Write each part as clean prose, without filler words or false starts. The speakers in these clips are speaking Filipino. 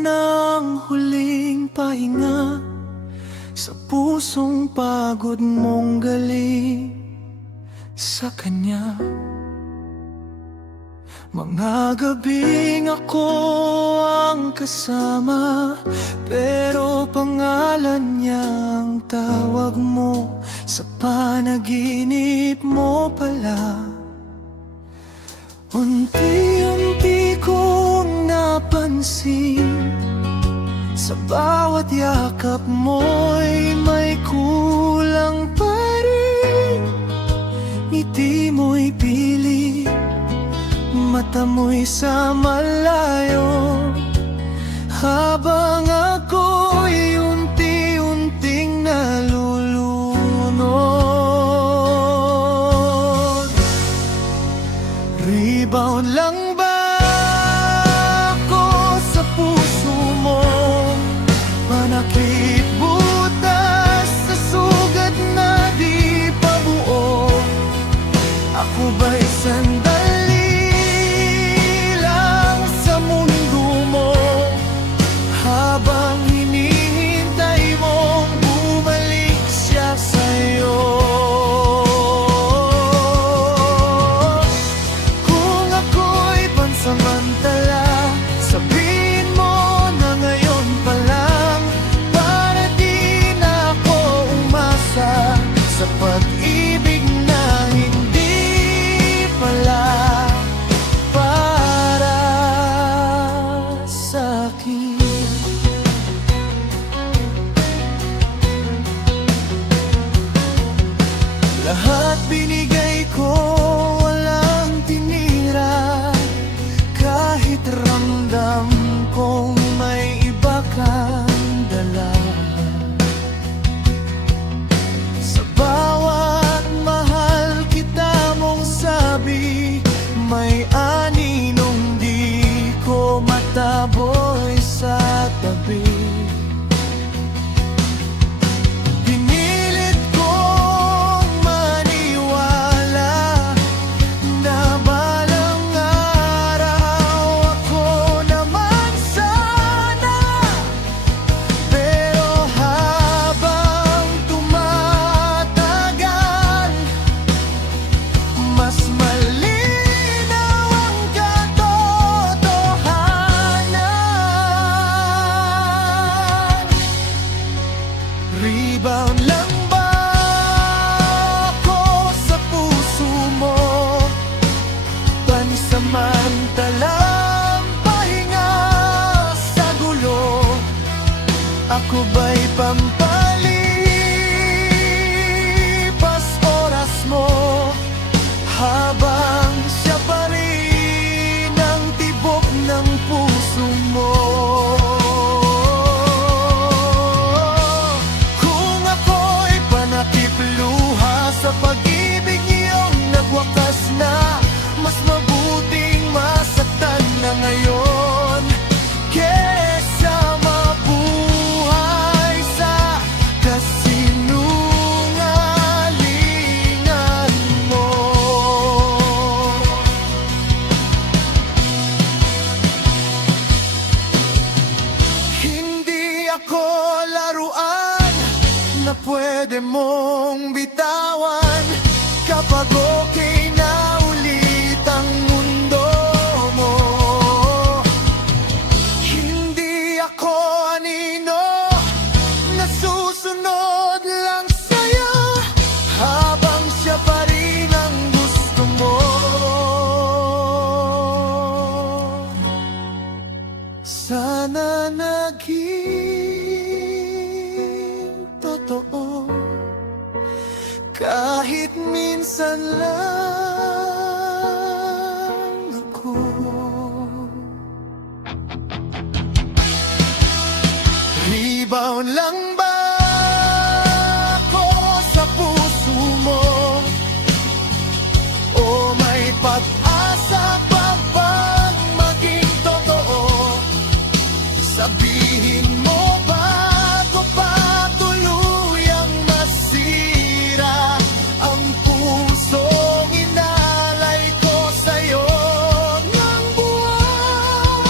ng huling pahinga sa pusong pagod mong galing sa Kanya. Mga gabing ako ang kasama, pero pangalan niya ang tawag mo. Sa panaginip mo pala, unti-unti kong napansin, sa bawat yakap mo'y may kulang pa rin. Ngiti mo'y pilit, mata mo'y sa malayo, habang ako'y unti-unting nalulunod. Rebound lang ba ako sa puso mo? Manakit butas sa sugat na di pa buo. Ako ba'y sandali lang sa mundo mo, habang hinihintay mong bumalik siya sa'yo? Kung ako'y pansamantala, sabihin mo na ngayon pa lang, para di na ako umasa sa pag-ibig na hindi pala para sa'kin. Lahat binigay ko, walang tinira, kahit ramdam kong may iba kang dala. Sa bawat mahal kita mong sabi, may aninong di ko mataboy sa tabi. Pinilit kong maniwala na balang araw ako naman sana, pero habang tumatagal, mas malinaw ang katotohanan. Rebound lang ba ako sa puso mo? Pansamantalang pahinga sa gulo. Ako ba'y pampalipas oras mo, habang siya pa rin ang tibok ng puso mo? Kung ako'y panakip luha sa pag-ibig niyong nagwakas na, mas mabuting masaktan na ngayon kesa mabuhay sa kasinungalingan mo. Hindi ako laruan na pwede mong bitawan kapag okay na ulit ang mundo mo. Hindi ako anino na susunod lang sa'yo, habang siya pa rin ang gusto mo. Sana naging totoo, kahit minsan lang ako. Rebound lang ba ako sa puso mo? O may pag-asa pa bang maging totoo? Sabihin mo bago pa tuluyang masira ang pusong inalay ko sa'yo ng buwan.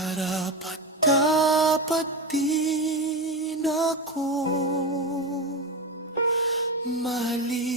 Karapat dapat din ako mahalin.